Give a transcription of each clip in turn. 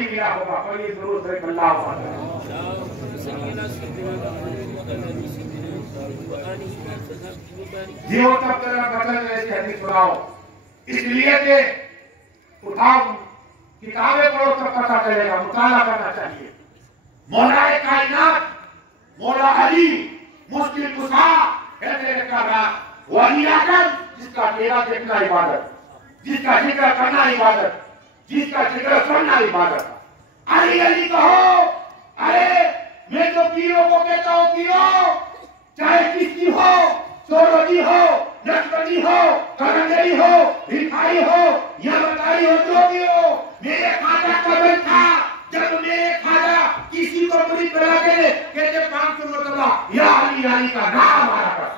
ملا ہوگا پڑھیے ضرور صلی اللہ علیہ جیو تب تیرا قتل ایسی حدیث سناؤ، اس لیے کہ اٹھاؤ کتابیں پڑھو تب پتہ چلے گا، مطالعہ کرنا چاہیے۔ مولا کائنات مولا علی مشکل کشا ہے تیرے کا راہ، ولی اکرم جس کا چہرہ دیکھنا عبادت، جس کا ذکر کرنا عبادت، جس کا ذکر سننا عبادت۔ علی علی کہو، ارے میں تو پیروں کو کہتا ہوں پیرو، چاہے کس کی ہو، سورودی ہو، نقشبندی ہو، کرندری ہو، بھکاری ہو یا بتائی ہو، جو بھی ہو، میرے خواجہ قبر تھا جب میرے خواجہ کسی کو مرید بنا کے کہتے 500 مرتبہ یا علی علی کا نام آیا کر۔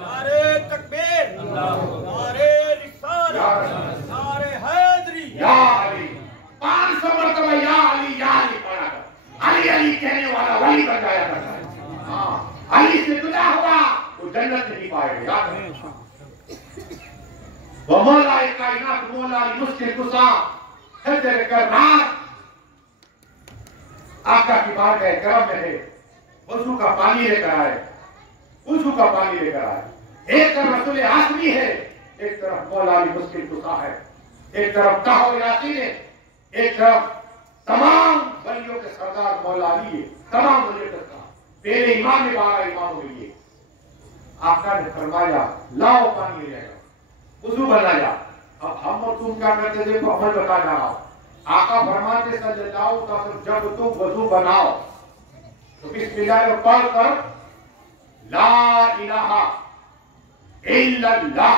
نعرے تکبیر، نعرے رسالت، نعرے حیدری، یا علی 500 مرتبہ یا علی پڑھا کر۔ علی علی کہنے والا ولی بن جایا کرتا ہے۔ ہاں علی سے جدا ہوا وہ جنت نہیں پائے گا۔ یاد ہے وہ مولا کائنات مولا مشکل کشا ہے تیرے کا رات، آقا کی بارگاہ کرم میں ہے، وضو کا پانی لے کر آئے، وضو کا پانی لے کر آئے۔ ایک طرف رسول آسمی ہے، ایک طرف مولا علی مشکل کشا ہے، ایک طرف کہو یاسین ہے، ایک طرف تمام ولیوں کے سردار مولا علی ہے، تمام ولیوں کے سردار پہلے امام نے 12 اماموں کے لیے آقا نے فرمایا لاؤ پانی لے جاؤ، وضو بنا جا۔ اب ہم اور تم کیا کرتے تھے تو عمل بتا جا رہا ہوں۔ آقا فرماتے صلی اللہ علیہ وسلم جب تم وضو بناؤ تو بسم اللہ پڑھ کر لا الہ الا اللہ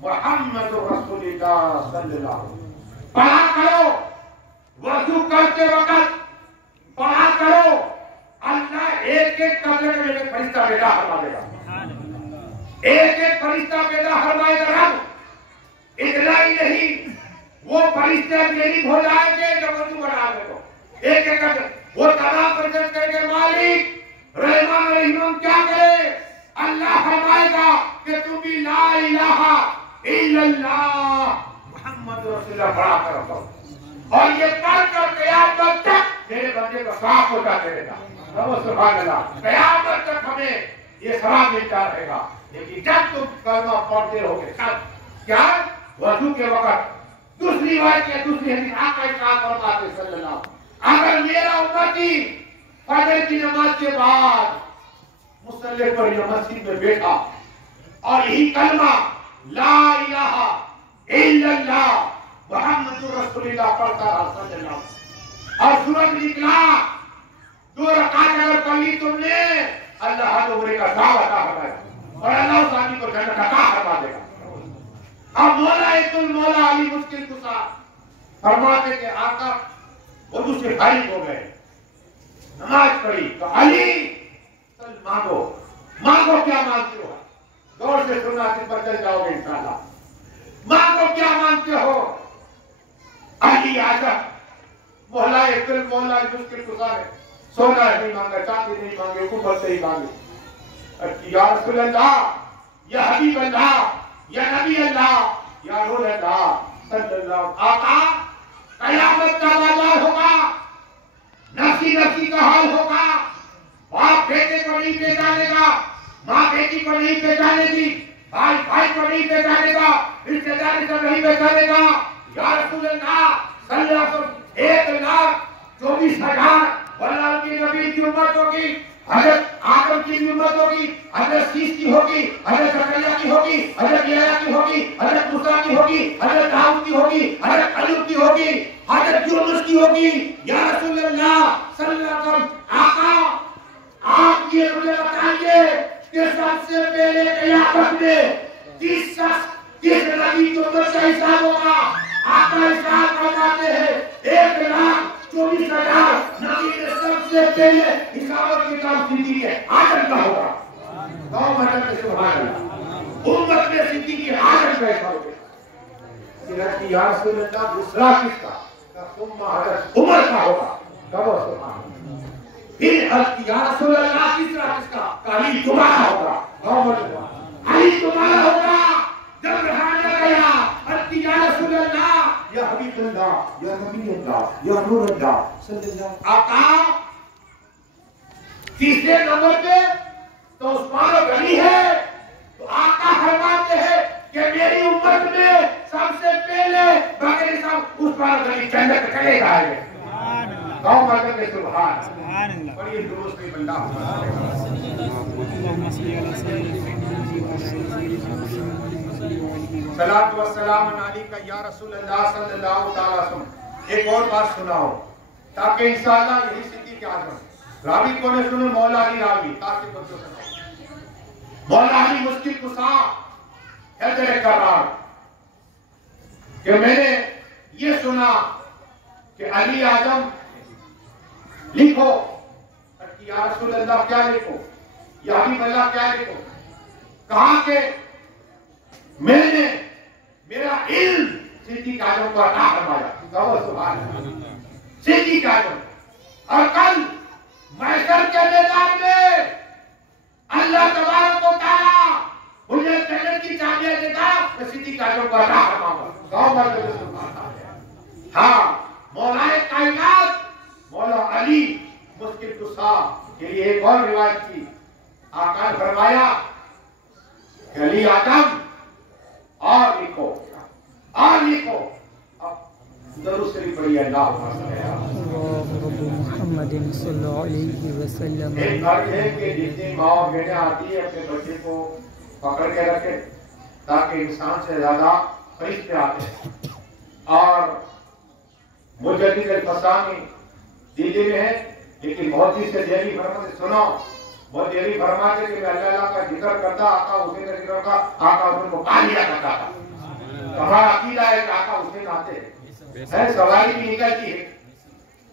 محمد رسول اللہ صلی اللہ علیہ وسلم پڑھا کرو، وضو کرتے وقت پڑھا کرو، اللہ ایک ایک قبضے میں ایک فرشتہ پیدا فرما دے گا، ایک ایک فرشتہ پیدا فرمائے گا رب۔ اتنا ہی نہیں وہ فرشتے میری ہو جائیں گے جب وضو بنا دے تو ایک ایک کر وہ تمام فرشتے کہیں گے مالک رحمان رحیم کیا کرے؟ اللہ فرمائے گا کہ تم بھی لا الہ الا اللہ محمد رسول اللہ پڑھا کرو، اور یہ پڑھ کر قیامت تک میرے بندے کو صاف ہوتا رہے گا۔ سبحان اللہ، قیامت تک ہمیں یہ ثواب ملتا رہے گا۔ لیکن جب تم کلمہ پڑھتے رہو گے سب کیا وضو کے وقت دوسری بات ہے، دوسری حدیث آقا ارشاد فرماتے صلی اللہ علیہ وسلم اگر میرا امتی فجر کی نماز کے بعد مصلی پر یا مسجد میں بیٹھا اور یہی کلمہ لا الہ الا اللہ محمد رسول اللہ پڑھتا رہا صلی اللہ علیہ وسلم اور سورج نکلا 2 رکعت اگر پڑھ لی تم نے اللہ ہر عمر کا ثواب عطا فرمائے گا اور اللہ اس آدمی کو جنت عطا فرما دے گا۔ اب مولا مولا علی مشکل کشا فرماتے کہ آقا وضو سے فارغ ہو گئے، نماز پڑھی تو علی چل مانگو، مانگو کیا مانگتے ہو، دور سے سننا کہ پر چل جاؤ گے انشاءاللہ، مانگو کیا مانگتے ہو؟ علی آجا مولا مشکل کشا ہے، سونا نہیں مانگا، چاندی نہیں مانگے، حکومت سے ہی مانگے۔ یا رسول اللہ، یا حبیب اللہ، یا نبی اللہ، یا رسول اللہ صلی اللہ علیہ وسلم آقا قیامت کا بازار ہوگا، نفسی نفسی کا حال ہوگا، باپ بیٹے کو نہیں پہچانے گا، ماں بیٹی کو نہیں پہچانے گی، بھائی بھائی کو نہیں پہچانے گا، رشتے دار سے نہیں پہچانے گا۔ یا رسول اللہ صلی اللہ علیہ وسلم 1,24,000 واللہ کی نبی کی امت ہوگی، حضرت آدم کی امت ہوگی، حضرت شیش کی ہوگی، حضرت زکریا کی ہوگی، حضرت یحییٰ کی ہوگی، حضرت موسیٰ کی ہوگی، حضرت داؤد کی ہوگی، حضرت ایوب کی ہوگی، حضرت یونس کی ہوگی۔ یا رسول اللہ صلی اللہ علیہ وسلم آقا آپ یہ مجھے بتائیے کہ سب سے پہلے قیامت میں کس نبی کی امت کا حساب ہوگا؟ آقا ارشاد فرماتے ہیں 1,24,000 نبی نے سب سے پہلے حساب اور کتاب صدیق آدم کا ہوگا۔ سبحان اللہ، امت میں صدیق آدم کا حساب ہوگا۔ یا رسول اللہ دوسرا کس کا؟ حضرت عمر کا ہوگا۔ سبحان اللہ، پھر یا رسول اللہ تیسرا کس کا؟ علی تمہارا ہوگا۔ علی تمہارا ہوگا۔ جب رہانا گیا یا رسول اللہ یا حبیب اللہ یا نبی اللہ یا نور اللہ صلی اللہ آقا تیسرے نمبر پہ تو عثمان غنی ہے. تو آقا فرماتے ہیں کہ میری امت میں سب سے پہلے بغیر صاحب عثمان غنی جنت چلے جائیں گے. قوم مرد سبحان سبحان اللہ. بڑی درست نہیں بندہ صلاۃ و سلام علیکہ یا رسول اللہ صلی اللہ تعالی وسلم. ایک اور بات سناؤ تاکہ انشاءاللہ یہی صدیق اعظم راوی کو نے سنے مولا علی راوی تاکہ بچوں سناؤ. مولا علی مشکل کشا حیدر کرار کہ میں نے یہ سنا کہ علی اعظم لکھو. یا رسول اللہ کیا لکھو, یا حبیب اللہ کیا لکھو. کہا کہ میں نے میرا علم صدیق اعظم کو عطا فرمایا. سبحان اللہ. صدیق اعظم اور کل محشر کے میدان میں اللہ تبارک و تعالی مجھے جنت کی چابیاں دے گا تو صدیق اعظم کو عطا فرماؤں. ہاں مولا کائنات مولا علی مشکل کشا کے لیے ایک اور روایت کی. آقا نے فرمایا کہ علی اعظم اور لکھو اور لکھو. اب درود شریف پڑھیے اللہ محمد صلی اللہ علیہ وسلم. ایک فرق ہے کہ جتنی ماں اور بہنیں آتی ہے اپنے بچے کو پکڑ کے رکھے تاکہ انسان سے زیادہ فرشتے آتے ہیں. اور مجدد الفسانی دلی میں ہے لیکن بہت ہی سے دہلی فرماتے سنو بہت دہلی فرماتے کہ میں اللہ کا ذکر کرتا آقا حسین کا ذکر کرتا آقا حسین کو پا لیا کرتا تھا. ہمارا عقیدہ ہے کہ آقا حسین آتے ہیں سواری بھی نکلتی ہے.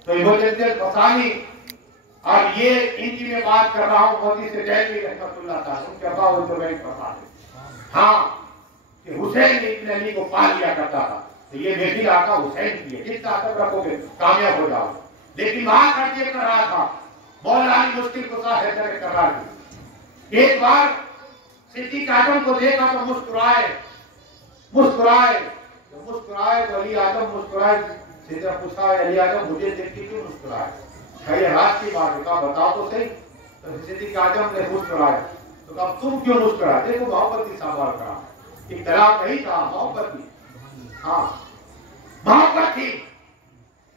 تو مجدد الفسانی اور یہ ان کی میں بات کر رہا ہوں موتی سے دہلی رحمت اللہ تعالی ان کے ابا ان کو میں فرماتے ہاں کہ حسین ابن علی کو پا لیا کرتا تھا. تو یہ بیٹی آقا حسین کی ہے جتنا ادب رکھو گے کامیاب ہو جاؤ. لیکن وہاں کر یہ کر رہا تھا مولا علی مشکل کشا حیدر کرار کی. ایک بار صدیق اعظم کو دیکھا تو مسکرائے مسکرائے تو مسکرائے تو علی اعظم مسکرائے. سیدھا پوچھا علی اعظم مجھے دیکھ کے کیوں مسکرائے. یہ رات کی بات ہے کہا بتاؤ تو صحیح. تو صدیق اعظم نے مسکرائے تو کہا تم کیوں مسکرائے. دیکھو محبت کی سوال کرا اختلاف نہیں تھا محبت کی. ہاں محبت تھی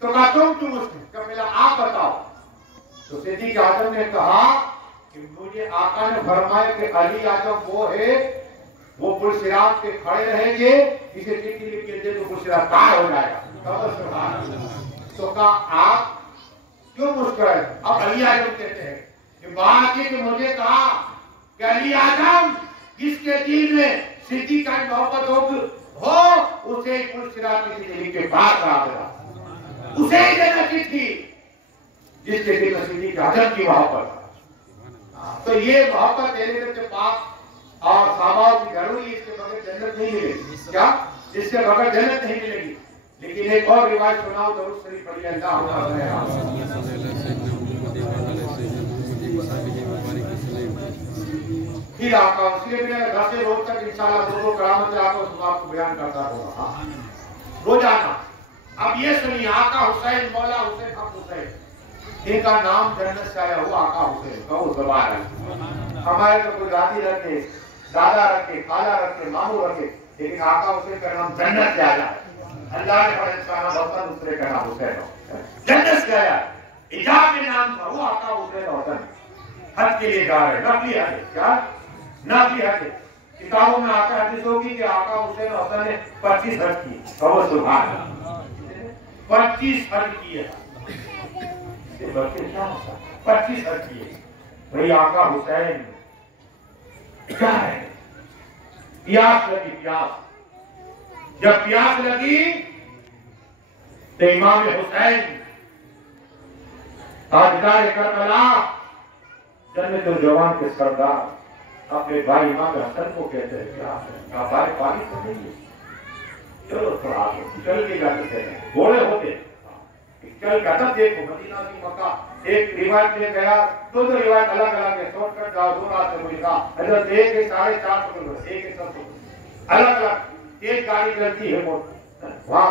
تو کہا تم کیوں مسکرائے. کہ پہلا آپ بتاؤ. تو صدیق اعظم نے کہا کہ مجھے آقا نے فرمایا کہ علی اعظم وہ ہے وہ پل صراط پہ کھڑے رہیں گے اسے چٹھی لکھ کے دے تو پل صراط پار ہو جائے گا. تو کہا آپ کیوں مسکرائے. اب علی اعظم کہتے ہیں کہ بات یہ کہ مجھے کہا کہ علی اعظم جس کے دل میں صدیق کی محبت ہو اسے پل صراط کی چٹھی لکھ کے پار کرا دینا. اسے ہی دینا چٹھی جس کے دل میں صدیق اعظم کی محبت. تو یہ محبت اہل بیت پاک اور صحابہ کی ضروری اس کے بغیر جنت نہیں ملے گی. کیا اس کے بغیر جنت نہیں ملے گی. لیکن ایک اور روایت سناؤ درود شریف پڑھیے اللہ پھر آقا اس لیے میں گھر سے روز تک انشاءاللہ دو کرامت آقا اس بات کو بیان کرتا ہوگا روزانہ. اب یہ سنیے آقا حسین مولا حسین حق حسین ان کا نام جنت سے آیا ہوا آقا حسین کا وہ زبان ہے. ہمارے تو کوئی دادی رکھے دادا رکھے خالہ رکھے ماموں رکھے لیکن آقا حسین کا نام جنت سے آیا. اللہ نے بڑے انسانہ بہتا دوسرے کا نام حسین ہو جنت سے آیا. ایجاب میں نام تھا وہ آقا حسین حسن. حج کے لیے جا رہے نقلی حج کیا نقلی حج. کتابوں میں آتا حدیث ہوگی کہ آقا حسین حسن نے 25 حج کی. سبحان اللہ 25 حج کیے. 25 حج کیے. بھئی آقا حسین کیا ہے پیاس لگی پیاس. جب پیاس لگی تو امام حسین تاجدار کربلا جنت الجوان کے سردار اپنے بھائی امام حسن کو کہتے ہیں کیا بھائی پانی تو نہیں ہے چلو تھوڑا چل کے جاتے تھے گھوڑے ہوتے چل کا تب دیکھو مدینہ کی مکہ. ایک روایت میں گیا دو روایت الگ الگ ہے شارٹ کٹ جاؤ دو رات سے مجھے کہا حضرت ایک ہے 450 کلو ایک ہے 700 الگ الگ. ایک گاڑی چلتی ہے وہاں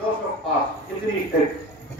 205,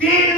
3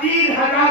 3000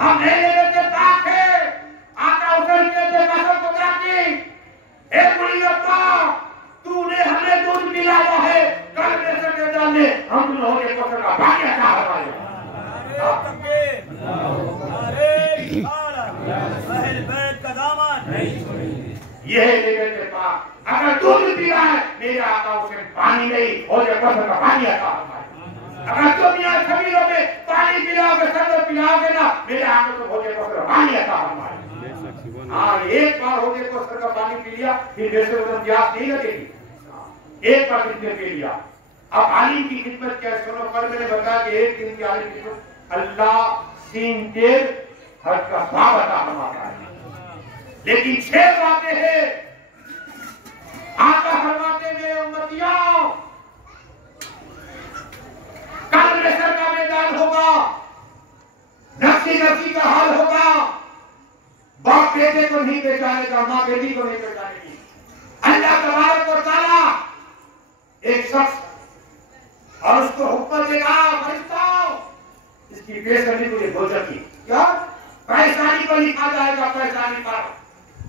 ہم اہل بیت پاک ہیں. آقا حسین کے قسم خدا کی، اے بڑی ابا تو نے ہمیں دودھ پلایا ہے، کل میں سکردار نے ہم لوگوں کے کوثر کا پانی عطا فرمایا. نعرہ تکبیر، نعرہ رسالت، اہل بیت کا دامن. یہ ہے اہل بیت پاک. اگر دودھ پیا ہے میرا آقا حسین پانی نہیں اور یہ کوثر کا پانی عطا فرمایا. اگر تم یہاں سبھی لوگ پانی پلاؤ گے، سب پلاؤ گے نا، میرے آقا کو ہو جائے کوثر کا پانی عطا فرمایا. ہاں ایک بار ہو گئے کوثر کا پانی پی لیا پھر ویسے ادھر پیاس نہیں لگے گی. ایک بار کس نے پی لیا. اب عالم کی خدمت کیا ہے سنو. کل میں نے بتایا کہ ایک دن کی عالم کی خدمت اللہ سین تیر ہر کا ثواب عطا فرماتا ہے. لیکن 6 باتیں ہیں آقا فرماتے میرے امتیوں، کل محشر کا میدان ہوگا، نفسی نفسی کا حال ہوگا. باپ بیٹے کو نہیں پہچانے گا، ماں بیٹی کو نہیں پہچانے گی. اللہ تبارک و تعالیٰ ایک شخص اور اس کو حکم دے گا فرشتوں اس کی پیشانی کو یہ گوجر کی کیا پریشانی کو لکھا جائے گا. پریشانی پر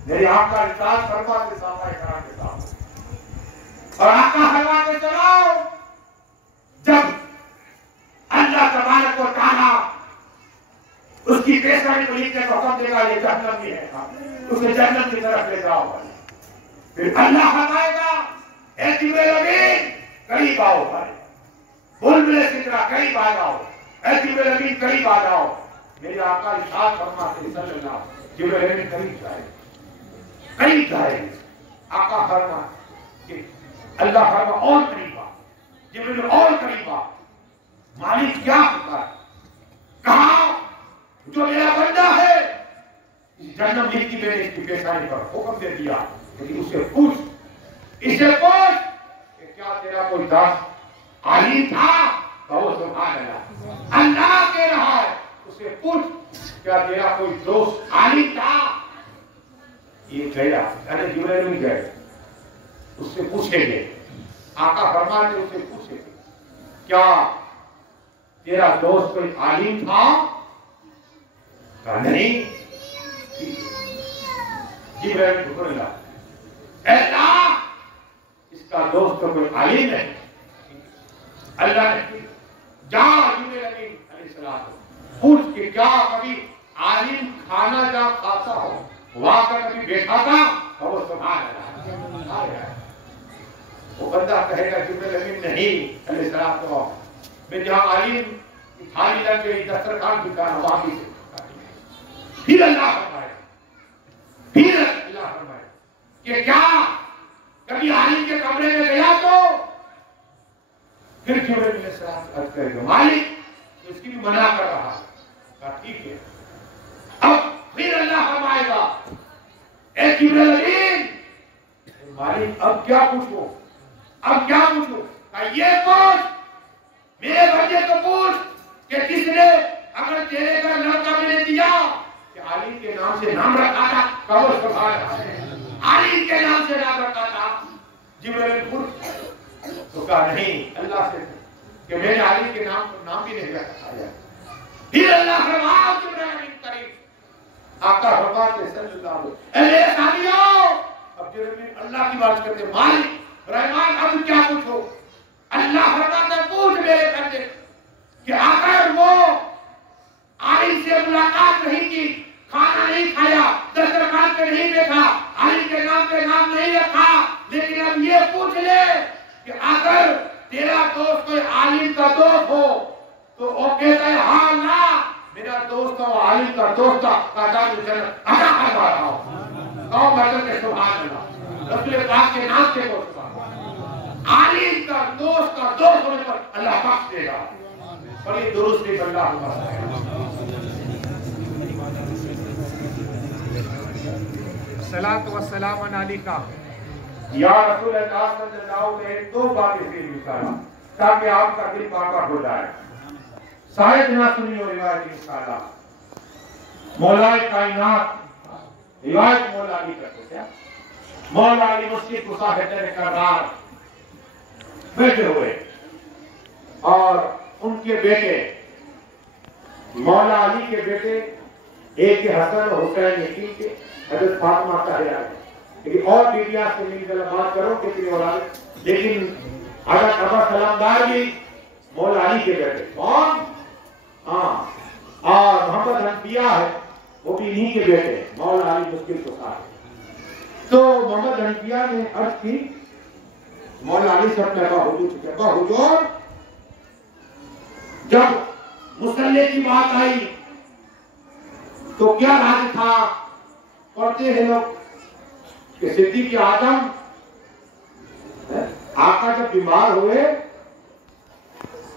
میرے آقا ارشاد فرماتے صحابہ کرام کے ساتھ اور آقا فرماتے چلاؤ جب اللہ تبارک و تعالیٰ اس کی پیشانی کو لکھنے کا حکم دے گا یہ جہنم بھی ہے اسے جہنم کی طرف لے جاؤ. پھر اللہ فرمائے گا اے جبریل امین قریب آؤ. بلبلے سدرہ قریب آ جاؤ. اے جبریل امین قریب آ جاؤ. میرے آقا ارشاد فرماتے صلی اللہ علیہ وسلم جبریل امین قریب جائے. آقا فرما کہ اللہ فرما اور قریب آ. جبریل اور قریب آ. مالک کیا ہوتا ہے؟ کہا جو میرا بندہ ہے جہنم لکھی میں نے اس کی پیشانی پر حکم دے دیا. لیکن اسے پوچھ کہ کیا تیرا کوئی دوست عالم تھا؟ کہو سبحان اللہ. اللہ کہہ رہا ہے اسے پوچھ کیا تیرا کوئی دوست عالم تھا؟ یہ کہہ رہا ارے جبریل نہیں گئے اس سے پوچھیں گے. آقا فرماتے اسے پوچھیں گے کیا تیرا دوست کوئی عالم تھا؟ کہا نہیں. جبریل ٹھکر لگا اے اللہ اس کا دوست تو کوئی عالم ہے. اللہ نے جا جبریل امین علیہ السلام پوچھ کہ کیا کبھی عالم کھانا جا کھاتا ہو وہاں پر کبھی بیٹھا تھا؟ وہ سبحان اللہ. وہ بندہ کہے گا جبریل امین نہیں علیہ السلام تو میں جہاں عالم تھالی لگ گئی دسترخوان بھی کھانا وہاں بھی. پھر اللہ فرمائے کہ کیا کبھی عالم کے کمرے میں گیا تو پھر جبریل علیہ السلام عرض کرے گا مالک اس کی بھی منع کر رہا ہے. کہا ٹھیک ہے. اب پھر اللہ فرمائے گا اے جبریل امین مالک اب کیا پوچھو؟ اب کیا پوچھو؟ کہا یہ پوچھ میرے بچے کو پوچھ کہ کس نے اگر تیرے کا لڑکا میں نے دیا کہ عالم کے نام سے نام رکھا تھا. کہو سبحان اللہ. عالم کے نام سے نام رکھا تھا. جبریل پوچھ تو کہا نہیں اللہ سے کہ میں نے عالم کے نام کو نام بھی نہیں رکھا. پھر اللہ فرمایا جبریل امین قریب. آقا فرماتے صلی اللہ علیہ وسلم اے ساتھیو اب جبریل امین اللہ کی بات کرتے مالک رحمان اب کیا پوچھو؟ اللہ فرماتا پوچھ میرے بندے کہ اگر وہ عالم سے ملاقات نہیں کی، کھانا نہیں کھایا، دسترخوان پہ نہیں بیٹھا، عالم کے نام پہ نام نہیں رکھا، لیکن اب یہ پوچھ لے کہ اگر تیرا دوست کوئی عالم کا دوست ہو تو وہ کہتا ہے ہاں نا میرا دوست ہو عالم کا دوست تھا قادر جنت ادا کروا رہا ہوں. کہو مطلب کہ سبحان اللہ. رسول پاک کے نام سے بولتا عالم کا دوست ہونے پر اللہ بخش دے گا. بڑی درست بھی بندہ ہوگا. صلاۃ و سلام علیکہ یا رسول اللہ صلی اللہ علیہ وسلم. دو باتیں سے نکالا تاکہ آپ کا دل پاک ہو جائے. شاید نہ سنی ہو روایت نکالا. مولا کائنات روایت مولا علی کرتے کیا مولا علی مسجد کو صاحب کرار بیٹھے ہوئے اور ان کے بیٹے مولا علی کے بیٹے ایک کے حسن و حسین یقین کے حضرت فاطمہ طاہرہ ہے، لیکن اور بیویاں سے مل کر بات کرو کتنی اولاد، لیکن حضرت ابا سلامدار بھی مولا علی کے بیٹے، کون؟ ہاں، اور محمد حنفیہ ہے وہ بھی انہی کے بیٹے مولا علی مشکل کشا ہے۔ تو محمد حنفیہ نے عرض کی مولا علی سے اپنے ابا حضور سے، ابا حضور جب مصلی کی بات آئی تو کیا راز تھا؟ پڑھتے ہیں لوگ کہ صدیق اعظم آقا جب بیمار ہوئے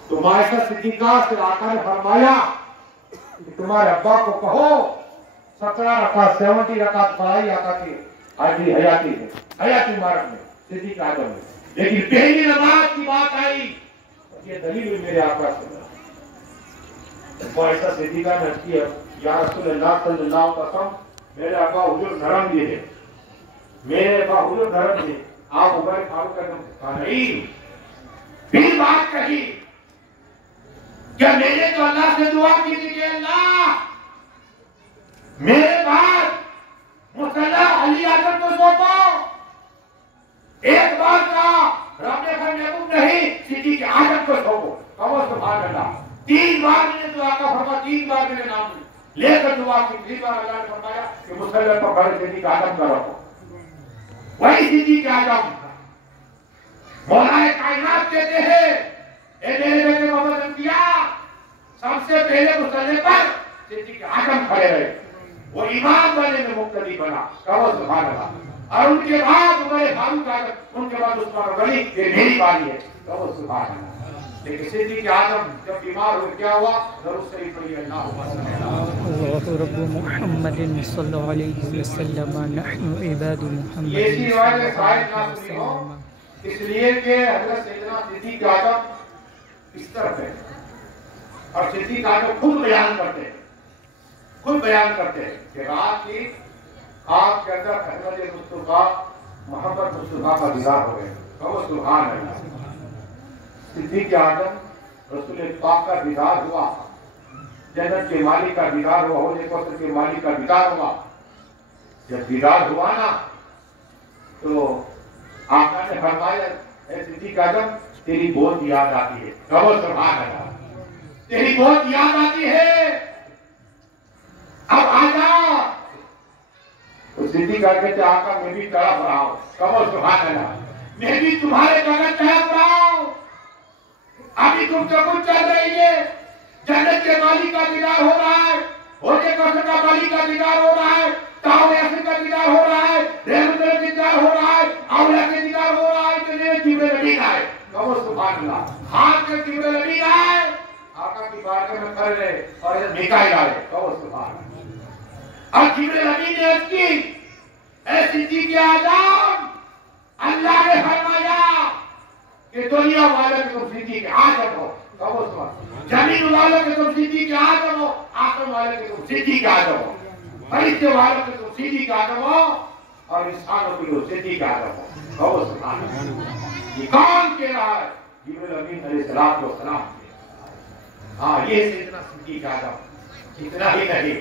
تو مائشہ صدیقہ سے آقا نے فرمایا کہ تمہارے ابا کو کہو 17 رکعت 70 رکعت پڑھائی آقا کی حاضری حیاتی ہے، حیاتی مبارک میں صدیق اعظم میں، لیکن پہلی نماز کی بات آئی یہ دلیل ہوئی میرے آقا سے۔ مائشہ صدیقہ نے کی یا رسول اللہ صلی اللہ علیہ وسلم میرے ابا حضور نرم بھی ہے، میرے ابا حضور نرم بھی، آپ عمر فاروق کا نام کہا نہیں، پھر بات کہی کیا میں نے تو اللہ سے دعا کی تھی کہ اللہ میرے بعد مصلی علی اعظم کو سونپو، ایک بار کہا رب نے محبوب نہیں صدیق اعظم کو سونپو، کہو سبحان اللہ، 3 بار میں نے دعا کا فرما، 3 بار میں نے نام لے کر دعا کی، 3 بار اللہ نے فرمایا کہ مصلی پر بڑے صدیق اعظم کا رکھو، وہی صدیق اعظم مولا کائنات کہتے ہیں اے میرے بیٹے محمد انبیاء سب سے پہلے مصلی پر صدیق اعظم کھڑے رہے، وہ امام بنے میں مقتدی بنا، کہو سبحان اللہ، اور ان کے بعد عمر فاروق اعظم، ان کے بعد عثمان غنی، یہ میری باری ہے، کہو سبحان اللہ۔ لیکن صدیق اعظم جب بیمار ہوئے کیا ہوا؟ ضرور صحیح پڑھی اللہ رب محمد صلی اللہ علیہ وسلم نحن عباد محمد یہ اسی روایت میں صاحب نہ سنی ہو، اس لیے کہ حضرت سیدنا صدیق اعظم اس طرف ہے، اور صدیق اعظم خود بیان کرتے ہیں، خود بیان کرتے ہیں کہ رات کی آپ کے اندر احمد مصطفیٰ محمد مصطفیٰ کا دیدار ہو گئے، کہو سبحان اللہ۔ صدیق اعظم رسول پاک کا دیدار ہوا، جنت کے مالک کا دیدار ہوا، حوض کوثر کے مالک کا دیدار ہوا، جب دیدار ہوا نا تو آقا نے فرمایا اے صدیق اعظم تیری بہت یاد آتی ہے، کہو سبحان اللہ، تیری بہت یاد آتی ہے، اب آجا۔ تو صدیق اعظم کہتے آقا میں بھی تڑپ رہا ہوں، کہو سبحان اللہ، میں بھی تمہارے بغیر تڑپ رہا ہوں، ابھی گفتگو چل رہی ہے، جنت کے مالک کا دیدار ہو رہا ہے، حوض کوثر کا مالک کا دیدار ہو رہا ہے، تاؤ یاسین کا دیدار ہو رہا ہے، رحمت کا دیدار ہو رہا ہے، اولیاء کا دیدار ہو رہا ہے، کہ میرے جبریل امین آئے، کہو سبحان اللہ، ہاتھ میں جبریل امین آئے، آقا کی بارگاہ میں کھڑے رہے، اور میکائیل آئے، کہو سبحان اللہ، اور جبریل امین نے عرض کی اے صدیق اعظم اللہ نے فرمایا کہ دنیا والوں کے تم صدیق اعظم ہو، کہو سبحان اللہ، زمین والوں کے تم صدیق اعظم ہو، آسمان والوں کے تم صدیق اعظم ہو، فرشتے والوں کے تم صدیق اعظم ہو، اور انسانوں کے تم صدیق اعظم ہو، کہو سبحان اللہ۔ یہ کون کہہ رہا ہے؟ جبریل امین علیہ السلام۔ ہاں یہ سیدنا صدیق اعظم، اتنا ہی نہیں،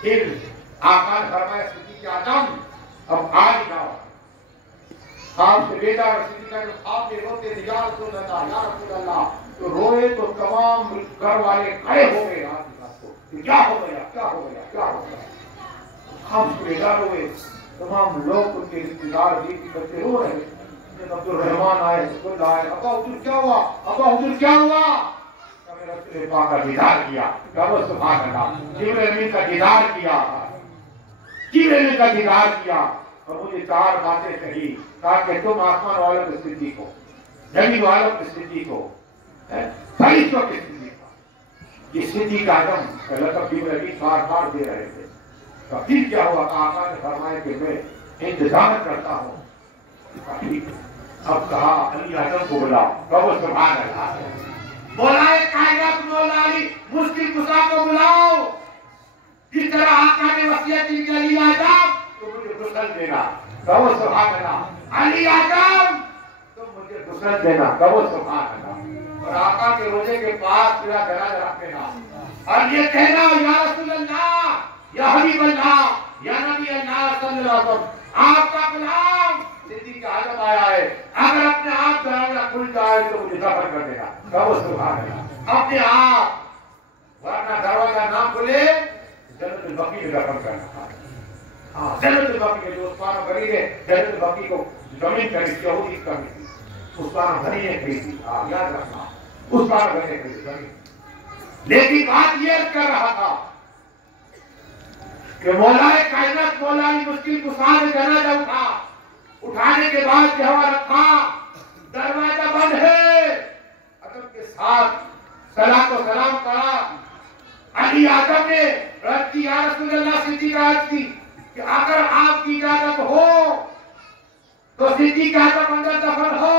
پھر آقا نے فرمایا صدیق اعظم اب آج جاؤ، خواب سے بیٹا اور صدیق اعظم خواب میں روتے تھے یا رسول اللہ یا رسول اللہ، تو روئے تو تمام گھر والے کھڑے ہو گئے رات کی رات کو، کیا ہو گیا کیا ہو گیا کیا ہو گیا، خواب سے بیٹا روئے، تمام لوگ ان کے رشتے دار جی کی بچے رو رہے، جب عبد الرحمان آئے رسول آئے، ابا حضور کیا ہوا، ابا حضور کیا ہوا، رسول پاک کا دیدار کیا، کہو سبحان اللہ، جبریل امین کا دیدار کیا، جبریل امین کا دیدار کیا، اور مجھے 4 باتیں کہی تاکہ تم آسمان والوں کے صدیق ہو، زمین والوں کے صدیق ہو، فرشتوں کے صدیق ہو۔ یہ صدیق اعظم لقب جبریل امین بار بار دے رہے تھے۔ تو پھر کیا ہوا کہ آقا نے فرمایا کہ میں انتظار کرتا ہوں، اب کہا علی اعظم کو بلاؤ، کہو سبحان اللہ، مولا کائنات مولا علی مشکل کشا کو بلاؤ، جس طرح آقا نے وصیت کی کہ علی اعظم تو مجھے غسل دینا، کہو سبحان اللہ، علی اعظم تو مجھے غسل دینا، کہو سبحان اللہ، اور آقا کے روزے کے پاس میرا جنازہ رکھ دینا، اور یہ کہنا یا رسول اللہ یا حبیب اللہ، یا نبی اللہ صلی اللہ علیہ وسلم، آپ کا غلام صدیق اعظم آیا ہے، اگر اپنے آپ دروازہ کھل جائے تو مجھے دفن کر دینا۔ کہو سبحان اللہ، اپنے آپ، ورنہ دروازہ نہ کھلے جنت البقیع میں دفن کرنا۔ ہاں، جنت البقیع میں جو عثمان غنی نے جنت البقیع کو زمین خریدی تھی، یہودی کی کمی تھی، عثمان غنی نے خریدی، یاد رکھنا، عثمان غنی نے خریدی زمین۔ لیکن بات یہ کر رہا تھا کہ مولا کائنات مولا مشکل کشا نے جنازہ اٹھانے کے بعد جہاں رکھا، دروازہ بند ہے، ادب کے ساتھ صلاۃ و سلام پڑھا۔ علی اعظم نے رد کی، یا رسول اللہ، صدیق عرض کی کہ اگر آپ کی اجازت ہو تو صدیق اعظم اندر دفن ہو،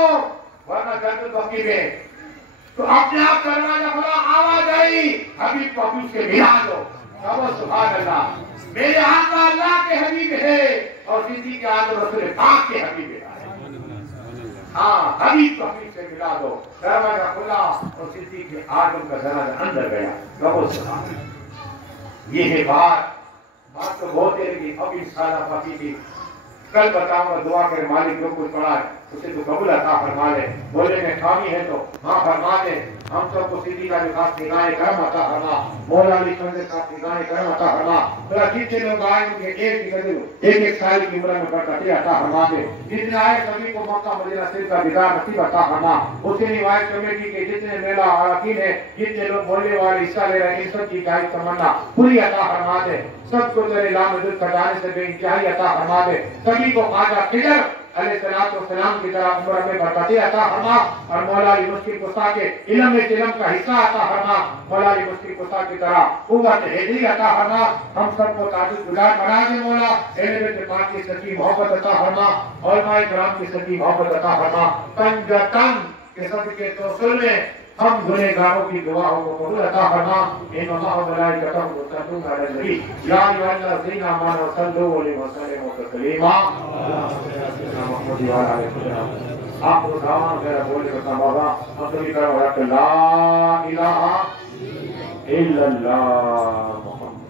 ورنہ جنت البقیع میں۔ تو اپنے آپ دروازہ کھلا، آواز آئی، حبیب کو حبیب سے ملا دو۔ کہو سبحان اللہ، میرے آقا اللہ کے حبیب ہے اور صدیق اعظم رسول پاک کے حبیب ہے۔ ہاں، حبیب کو حبیب سے ملا دو۔ دروازہ کھلا اور صدیق اعظم کا جنازہ اندر گیا۔ کہو سبحان اللہ۔ یہ ہے بات تو بہت ہے، لیکن اب انشاءاللہ باقی تھی، کل بتاؤں گا۔ دعا کرے مالک جو کچھ پڑھا ہے اسے تو قبول عطا فرما لے، بولے میں خامی ہے تو ماں فرما دے۔ ہم سب کو صدیق علی خاص نگاہ کرم عطا فرما، مولا علی شمس خاص نگاہ کرم عطا فرما۔ تو جتنے لوگ آئے ان کے ایک سال کی عمر میں برکت عطا فرما دے۔ جتنے آئے سبھی کو مکہ مدینہ شریف کا دیدار نصیب عطا فرما۔ حسین روایت کمیٹی کے جتنے میلہ عارفین ہیں، جتنے لوگ بولنے والے حصہ لے رہے ہیں، ان سب کی جائز تمنا پوری عطا فرما دے۔ سب کو تیرے لامحدود خزانے سے بے انتہائی عطا فرما دے۔ سبھی کو خواجہ خضر علیہ السلام کی طرح عمر میں برکتیں عطا فرما، اور مولا علی مشکل کشا کے علم کا حصہ عطا فرما۔ مولا علی مشکل کشا کی طرح قوت حیدری عطا فرما۔ ہم سب کو تعبد گزار بنا دے مولا۔ اہل بیت پاک کی سچی محبت عطا فرما، علماء کرام کی سچی محبت عطا فرما۔ تنگتن کے صدقے توسل میں ہم گنہگاروں کی دعاؤں کو قبول عطا فرما۔ ان اللہ و ملائکتہ یصلون علی النبی یا ایھا الذین آمنوا صلوا علیہ وسلم تسلیما۔ محمد و علی آلہ آپ کو دعواں میرا بولنے کا بابا مطلب کرو لا الہ الا اللہ محمد۔